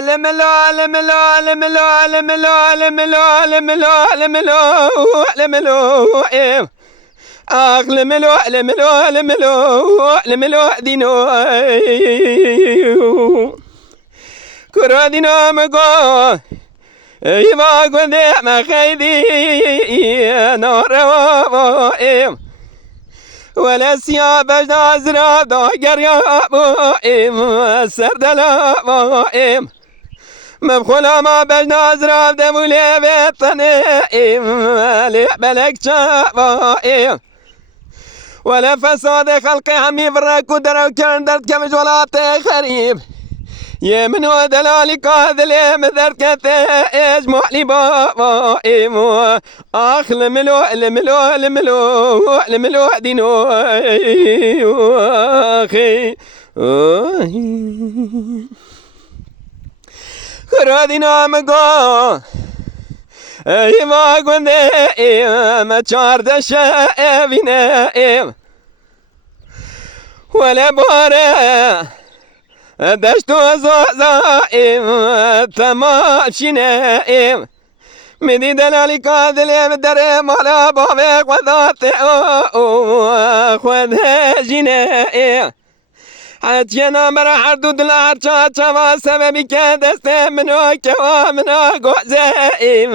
لملو لملو لملو لملو لملو لملو لملو لملو آخ لملو لملو لملو لملو دينو كرو دينو مقو يبا قد ما خيدي نور ولا سياب نازرا داگر يا سردلا مبخلا ما بجنازرا دمولي بيطني لعبلك شابا ولا فساد خلقي عمي فرق ودرو كان درد كمج ولا خريب يا من ودلالي قاذلي مذر كثيج محلي بابا آخ لملو لملو لملو لملو دينو آخي خرادينا مقو ما قندي ما شارد الشابين ولا بارا دشتو زائم تماشي نائم مدي دلالي قادلي بدرم على بابك وذاتي خذ جنائم حتينا مرا حردود العرشا شما سببي كدست منو كوا منو قوزائم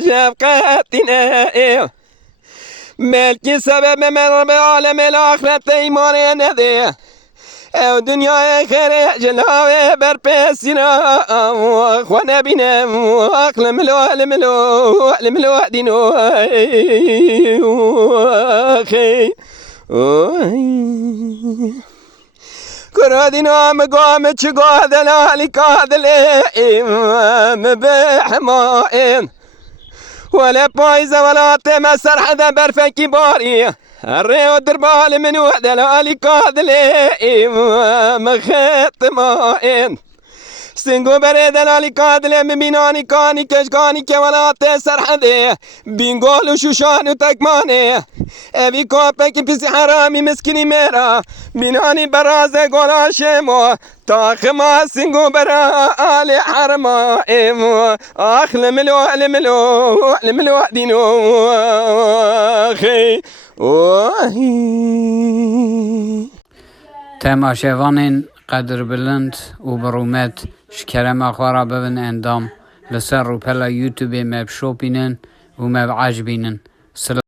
شفقتي نائم ملكي سبب من رب العالم الآخرة تيماني نذي او دنیا خیر جلاوه بر پیسینا خوانا بینم اقلم لو لملو لملو دینو خی کرادینا مقام چگاه دلالی کادلی مبحمائن ولا بايزة ولا تما سرحدة برفكي باري الريو دربال من ودلالي قادلي مخيط مائن سنگو بره دلالی قادله مبینانی کانی کشکانی که ولات سرحده بینگول و شوشان و تکمانه اوی کاپه که پیسی حرامی مسکنی میرا بینانی برازه گولا شمو تاخ ما سنگو بره آل حرما آخ لملو لملو لملو دینو خی تماشاوانین قدر بلند و برومت شکرم اخوارا ببن اندام لسر رو پلا یوتیوب مب شوپینن و مب عجبینن